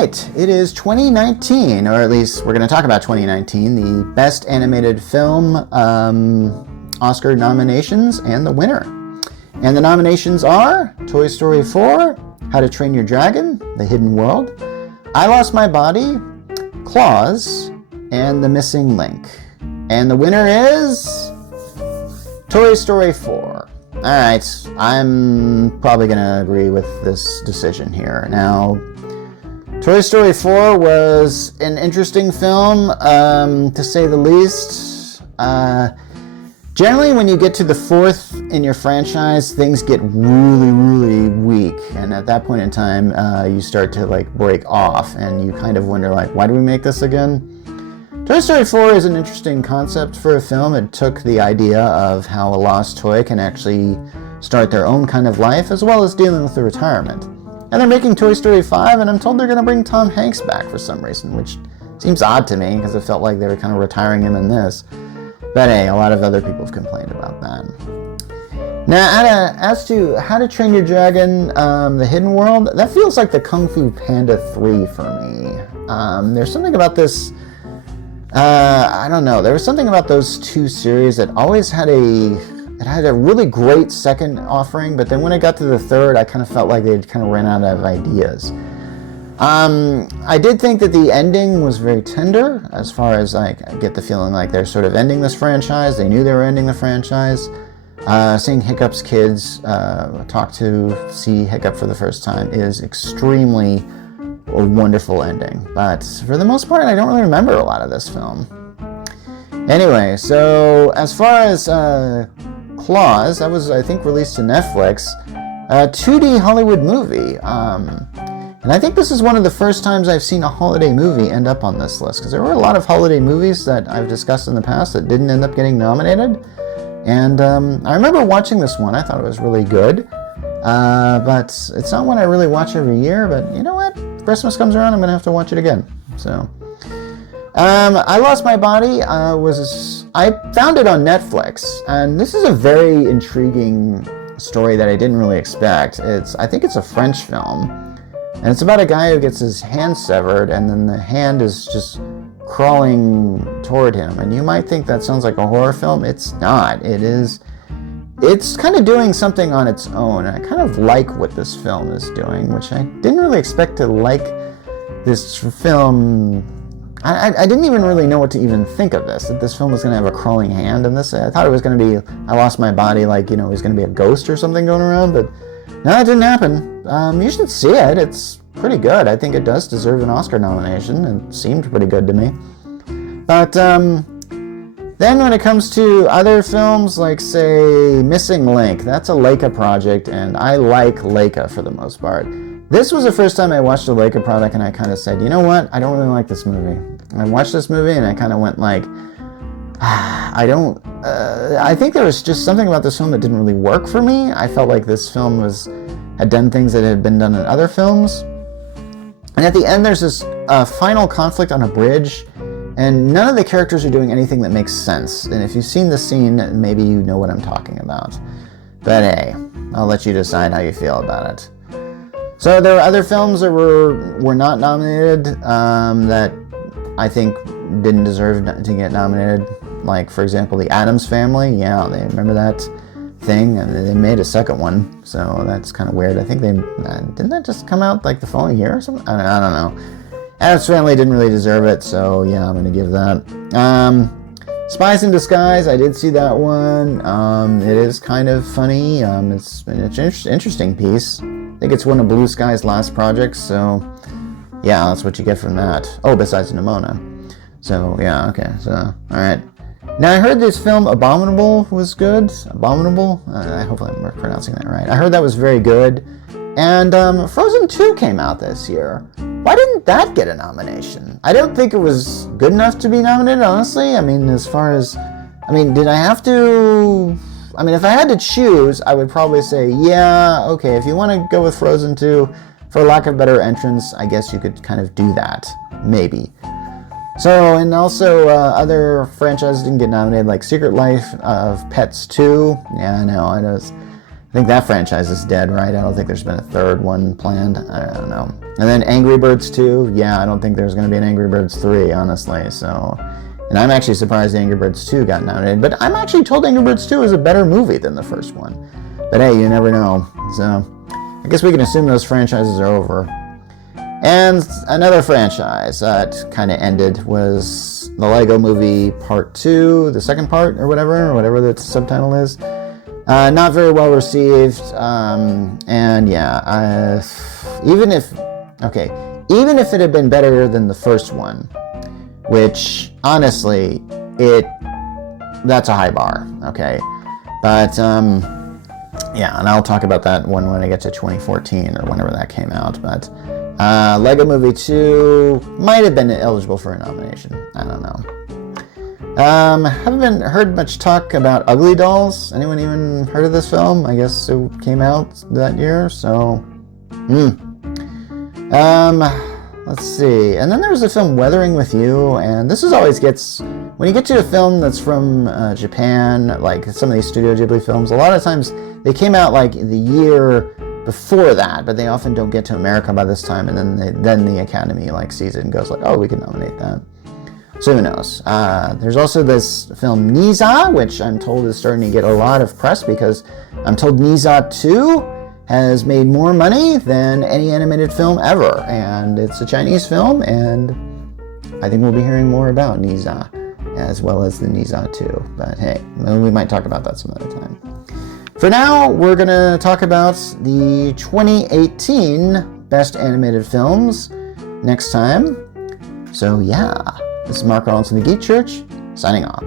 right, it is 2019, or at least we're going to talk about 2019, the Best Animated Film Oscar nominations and the winner. And the nominations are Toy Story 4, How to Train Your Dragon, The Hidden World, I Lost My Body, Claws, and The Missing Link. And the winner is Toy Story 4. Alright, I'm probably going to agree with this decision here. Now, Toy Story 4 was an interesting film, to say the least. Generally, when you get to the fourth in your franchise, things get really, really weak. And at that point in time, you start to break off, and you kind of wonder, why do we make this again? Toy Story 4 is an interesting concept for a film. It took the idea of how a lost toy can actually start their own kind of life, as well as dealing with the retirement. And they're making Toy Story 5, and I'm told they're going to bring Tom Hanks back for some reason, which seems odd to me, because it felt like they were kind of retiring him in this. But hey, a lot of other people have complained about that. Now, as to How to Train Your Dragon, The Hidden World, that feels like the Kung Fu Panda 3 for me. There's something about this... I don't know. There was something about those two series that always had a really great second offering, but then when it got to the third, I kind of felt like they'd kind of ran out of ideas. I did think that the ending was very tender, as far as I get the feeling like they're sort of ending this franchise. They knew they were ending the franchise. Seeing Hiccup's kids see Hiccup for the first time is extremely a wonderful ending, but for the most part, I don't really remember a lot of this film. Anyway, so as far as Claws, that was, I think, released to Netflix, a 2D Hollywood movie, and I think this is one of the first times I've seen a holiday movie end up on this list, because there were a lot of holiday movies that I've discussed in the past that didn't end up getting nominated, and I remember watching this one. I thought it was really good, but it's not one I really watch every year, but you know what? Christmas comes around, I'm going to have to watch it again. So, I Lost My Body I found it on Netflix, and this is a very intriguing story that I didn't really expect. I think it's a French film, and it's about a guy who gets his hand severed, and then the hand is just crawling toward him. And you might think that sounds like a horror film. It's not. It's kind of doing something on its own. I kind of like what this film is doing, which I didn't really expect to like this film. I didn't even really know what to even think of this, that this film was going to have a crawling hand in this. I thought it was going to be, I Lost My Body, it was going to be a ghost or something going around, but no, it didn't happen. You should see it. It's pretty good. I think it does deserve an Oscar nomination. It seemed pretty good to me. But, then when it comes to other films, like, say, Missing Link, that's a Leica project, and I like Leica for the most part. This was the first time I watched a Leica product, and I kind of said, you know what, I don't really like this movie. And I watched this movie, and I kind of went I think there was just something about this film that didn't really work for me. I felt like this film had done things that had been done in other films. And at the end, there's this final conflict on a bridge, and none of the characters are doing anything that makes sense. And if you've seen the scene, maybe you know what I'm talking about. But hey, I'll let you decide how you feel about it. So there were other films that were not nominated that I think didn't deserve to get nominated. Like, for example, The Addams Family. Yeah, they remember that thing? And they made a second one, so that's kind of weird. I think didn't that just come out the following year or something? I don't know. Addams Family didn't really deserve it, so yeah, I'm going to give that. Spies in Disguise, I did see that one. It is kind of funny. It's an interesting piece. I think it's one of Blue Sky's last projects, so yeah, that's what you get from that. Oh, besides Nimona. So, yeah, okay, so, alright. Now, I heard this film, Abominable, was good. Abominable? I hope I'm pronouncing that right. I heard that was very good. And Frozen 2 came out this year. Why didn't that get a nomination? I don't think it was good enough to be nominated, honestly. I mean, did I have to... if I had to choose, I would probably say, yeah, okay, if you want to go with Frozen 2, for lack of better entrance, I guess you could kind of do that. Maybe. So, and also other franchises didn't get nominated, like Secret Life of Pets 2. Yeah, I know, I think that franchise is dead, right? I don't think there's been a third one planned. I don't know. And then Angry Birds 2. Yeah, I don't think there's going to be an Angry Birds 3, honestly. So, and I'm actually surprised Angry Birds 2 got nominated. But I'm actually told Angry Birds 2 is a better movie than the first one. But hey, you never know. So, I guess we can assume those franchises are over. And another franchise that kind of ended was the Lego Movie Part 2, the second part, or whatever the subtitle is. Not very well received, and yeah, even if it had been better than the first one, which honestly, that's a high bar, okay, but yeah, and I'll talk about that one when I get to 2014 or whenever that came out, but Lego Movie 2 might have been eligible for a nomination, I don't know. Haven't heard much talk about Ugly Dolls. Anyone even heard of this film? I guess it came out that year, so... Let's see. And then there was the film Weathering with You, and this always gets... When you get to a film that's from Japan, like some of these Studio Ghibli films, a lot of times they came out like the year before that, but they often don't get to America by this time, and then the Academy like sees it and goes like, oh, we can nominate that. So who knows? There's also this film Niza, which I'm told is starting to get a lot of press because I'm told Niza 2 has made more money than any animated film ever. And it's a Chinese film, and I think we'll be hearing more about Niza as well as the Niza 2. But hey, we might talk about that some other time. For now, we're going to talk about the 2018 Best Animated Films next time. So yeah. This is Mark Rollins from the Geek Church, signing off.